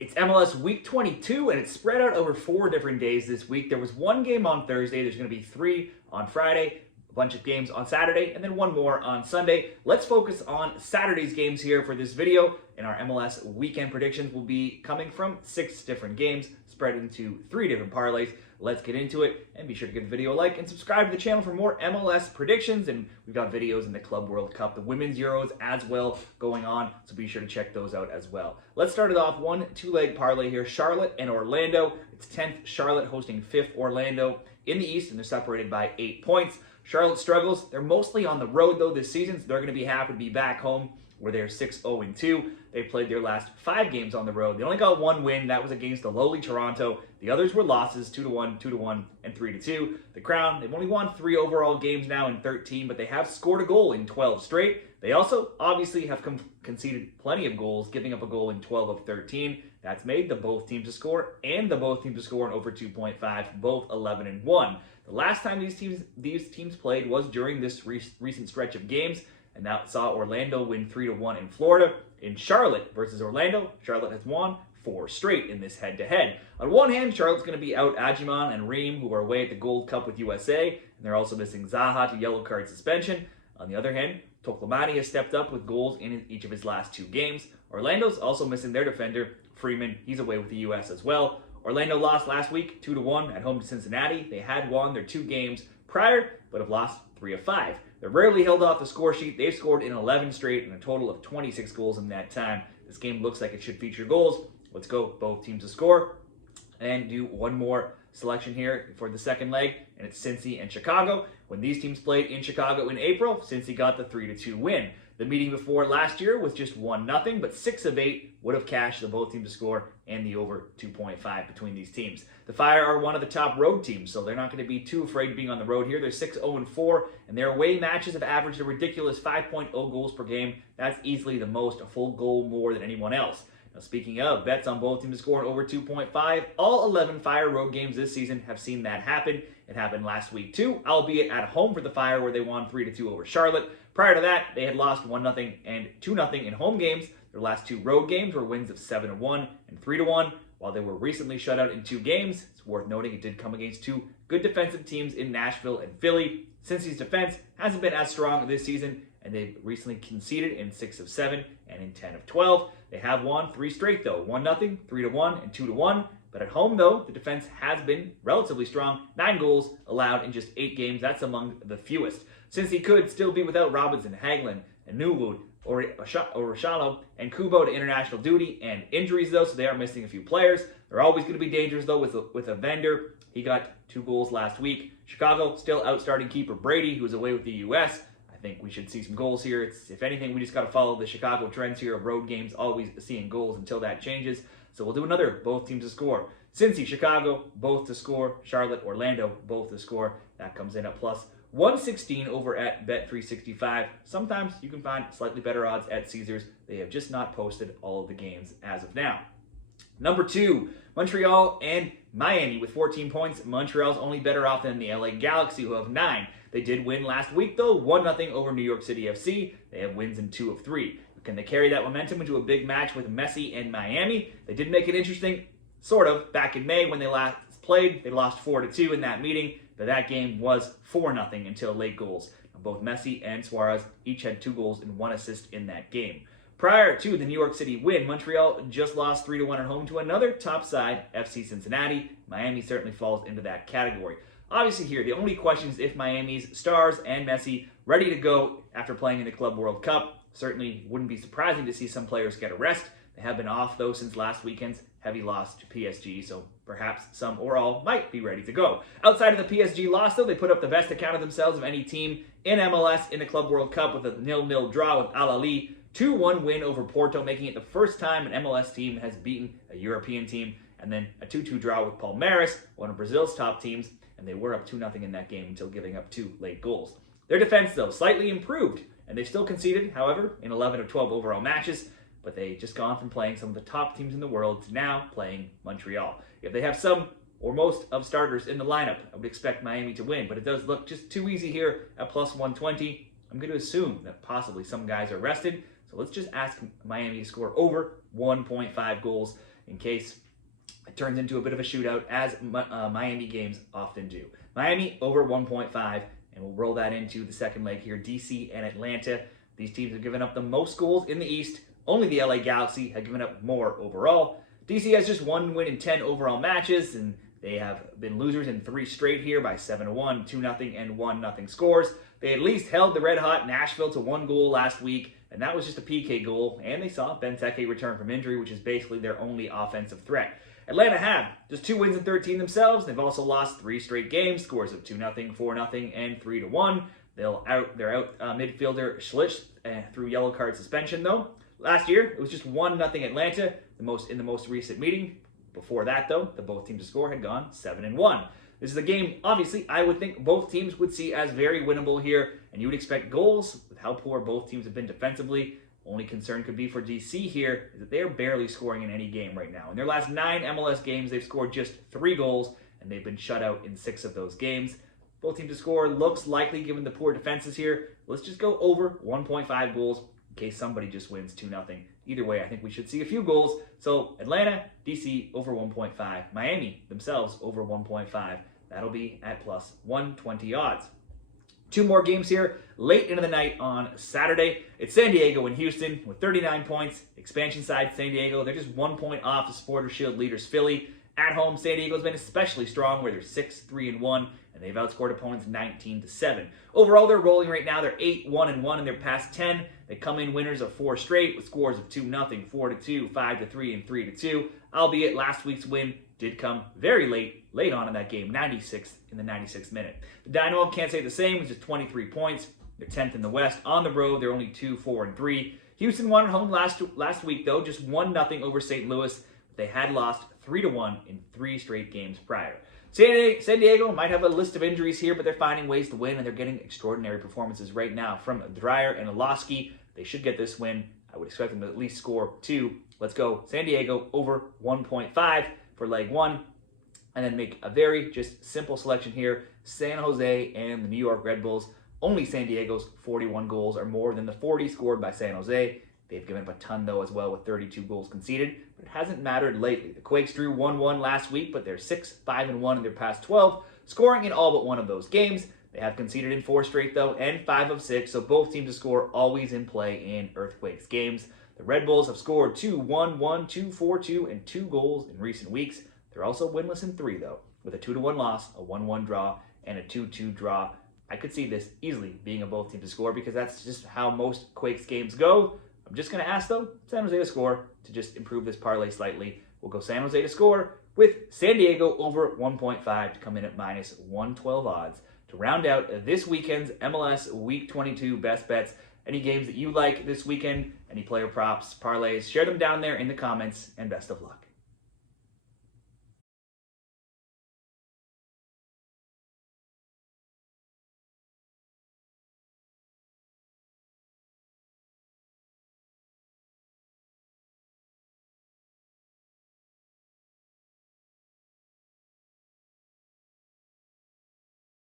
It's MLS Week 22, and it's spread out over 4 different days this week. There was one game on Thursday. There's going to be 3 on Friday, a bunch of games on Saturday, and then one more on Sunday. Let's focus on Saturday's games here for this video, and our MLS Weekend Predictions will be coming from 6 different games, spread into 3 different parlays. Let's get into it, and be sure to give the video a like and subscribe to the channel for more MLS predictions. And we've got videos in the Club World Cup, the Women's Euros as well going on, so be sure to check those out as well. Let's start it off, 1 2-leg parlay here, Charlotte and Orlando. It's 10th Charlotte hosting 5th Orlando in the East, and they're separated by 8 points. Charlotte struggles. They're mostly on the road though this season, so they're going to be happy to be back home where they're 6-0-2. They played their last 5 games on the road. They only got 1 win. That was against the lowly Toronto. The others were losses, 2-1, 2-1, and 3-2. The Crown, they've only won 3 overall games now in 13, but they have scored a goal in 12 straight. They also obviously have conceded plenty of goals, giving up a goal in 12 of 13. That's made the both teams to score and the both teams to score in over 2.5, both 11-1. The last time these teams played was during this recent stretch of games, and that saw Orlando win 3-1 in Florida. In Charlotte versus Orlando, Charlotte has won 4 straight in this head-to-head. On one hand, Charlotte's going to be out Ajiman and Ream, who are away at the Gold Cup with USA, and they're also missing Zaha to yellow card suspension. On the other hand, Toklamani has stepped up with goals in each of his last 2 games. Orlando's also missing their defender, Freeman. He's away with the US as well. Orlando lost last week 2-1 at home to Cincinnati. They had won their 2 games prior, but have lost 3 of 5. They're rarely held off the score sheet. They've scored in 11 straight and a total of 26 goals in that time. This game looks like it should feature goals. Let's go both teams to score and do one more selection here for the second leg, and it's Cincy and Chicago. When these teams played in Chicago in April, Cincy got the 3-2 win. The meeting before last year was just 1-0, but 6 of 8 would have cashed the both teams to score and the over 2.5 between these teams. The Fire are one of the top road teams, so they're not going to be too afraid of being on the road here. They're 6-0-4, and their away matches have averaged a ridiculous 5.0 goals per game. That's easily the most, a full goal more than anyone else. Now, speaking of bets on both teams to score over 2.5, all 11 Fire road games this season have seen that happen. It happened last week too, albeit at home for the Fire, where they won 3-2 over Charlotte. Prior to that, they had lost 1-0 and 2-0 in home games. Their last 2 road games were wins of 7-1 and 3-1. While they were recently shut out in 2 games, it's worth noting it did come against 2 good defensive teams in Nashville and Philly. Cincy's defense hasn't been as strong this season, and they've recently conceded in 6 of 7 and in 10 of 12. They have won 3 straight though, 1-0, 3-1, and 2-1. But at home though, the defense has been relatively strong. 9 goals allowed in just 8 games. That's among the fewest. Cincy could still be without Robinson, Hagelin, and Newwood, Orishalo, and Kubo to international duty and injuries though, so they are missing a few players. They're always going to be dangerous though with a vendor. He got 2 goals last week. Chicago still out starting keeper Brady, who is away with the US. I think we should see some goals here. If anything, we just got to follow the Chicago trends here of road games, always seeing goals until that changes. So we'll do another both teams to score. Cincy, Chicago, both to score. Charlotte, Orlando, both to score. That comes in at plus 116 over at Bet365. Sometimes you can find slightly better odds at Caesars. They have just not posted all of the games as of now. Number 2, Montreal and Miami with 14 points. Montreal's only better off than the LA Galaxy, who have 9. They did win last week, though, 1-0 over New York City FC. They have wins in 2 of 3. Can they carry that momentum into a big match with Messi and Miami? They did make it interesting, sort of, back in May when they last played. They lost 4-2 in that meeting, but that game was 4-0 until late goals. Both Messi and Suarez each had 2 goals and 1 assist in that game. Prior to the New York City win, Montreal just lost 3-1 at home to another top side, FC Cincinnati. Miami certainly falls into that category. Obviously here, the only question is if Miami's stars and Messi ready to go after playing in the Club World Cup. Certainly wouldn't be surprising to see some players get a rest. They have been off though since last weekend's heavy loss to PSG, so perhaps some or all might be ready to go. Outside of the PSG loss though, they put up the best account of themselves of any team in MLS in the Club World Cup with a 0-0 draw with Al Ahly. 2-1 win over Porto, making it the first time an MLS team has beaten a European team, and then a 2-2 draw with Palmeiras, one of Brazil's top teams, and they were up 2-0 in that game until giving up 2 late goals. Their defense though slightly improved, and they still conceded, however, in 11 of 12 overall matches, but they just gone from playing some of the top teams in the world to now playing Montreal. If they have some or most of starters in the lineup, I would expect Miami to win, but it does look just too easy here at plus 120. I'm going to assume that possibly some guys are rested, so let's just ask Miami to score over 1.5 goals in case it turns into a bit of a shootout, as Miami games often do. Miami over 1.5, and we'll roll that into the second leg here. DC and Atlanta. These teams have given up the most goals in the East. Only the LA Galaxy have given up more overall. DC has just 1 win in 10 overall matches, and they have been losers in 3 straight here by 7-1, 2-0, and 1-0 scores. They at least held the red-hot Nashville to 1 goal last week, and that was just a PK goal, and they saw Benteke return from injury, which is basically their only offensive threat. Atlanta have just 2 wins in 13 themselves. They've also lost 3 straight games, scores of 2-0, 4-0, and 3-1. They're out midfielder Schlicht through yellow card suspension, though. Last year, it was just 1-0 Atlanta, in the most recent meeting. Before that, though, the both teams to score had gone 7-1. This is a game, obviously, I would think both teams would see as very winnable here, and you would expect goals with how poor both teams have been defensively. Only concern could be for DC here is that they're barely scoring in any game right now. In their last 9 MLS games, they've scored just 3 goals, and they've been shut out in 6 of those games. Both teams to score looks likely given the poor defenses here. Let's just go over 1.5 goals in case somebody just wins 2-0. Either way, I think we should see a few goals. So Atlanta, DC over 1.5. Miami themselves over 1.5. That'll be at plus 120 odds. 2 more games here late into the night on Saturday. It's San Diego and Houston with 39 points. Expansion side San Diego, they're just 1 point off the Supporters Shield leaders Philly. At home, San Diego's been especially strong where they're 6-3-1, and they've outscored opponents 19-7. Overall, they're rolling right now. They're 8-1-1 in their past 10. They come in winners of 4 straight with scores of 2-0, 4-2, 5-3, and 3-2. Albeit last week's win did come very late on in that game, 96th in the 96th minute. The Dynamo can't say the same with just 23 points. They're 10th in the West. On the road, they're only 2-4-3. Houston won at home last week, though, just 1-0 over St. Louis. They had lost 3-1 in 3 straight games prior. San Diego might have a list of injuries here, but they're finding ways to win, and they're getting extraordinary performances right now from Dreyer and Olowski. They should get this win. I would expect them to at least score 2. Let's go San Diego over 1.5 for leg 1, and then make a very just simple selection here. San Jose and the New York Red Bulls. Only San Diego's 41 goals are more than the 40 scored by San Jose. They've given up a ton, though, as well, with 32 goals conceded, but it hasn't mattered lately. The Quakes drew 1-1 last week, but they're 6-5-1 in their past 12, scoring in all but one of those games. They have conceded in 4 straight, though, and 5 of 6, so both teams to score always in play in Earthquakes games. The Red Bulls have scored 2-1-1, 2-4-2, and 2 goals in recent weeks. They're also winless in 3, though, with a 2-1 loss, a 1-1 draw, and a 2-2 draw. I could see this easily being a both teams to score because that's just how most Quakes games go. I'm just going to ask, though, San Jose to score to just improve this parlay slightly. We'll go San Jose to score with San Diego over 1.5 to come in at minus 112 odds. To round out this weekend's MLS Week 22 best bets, any games that you like this weekend, any player props, parlays, share them down there in the comments, and best of luck.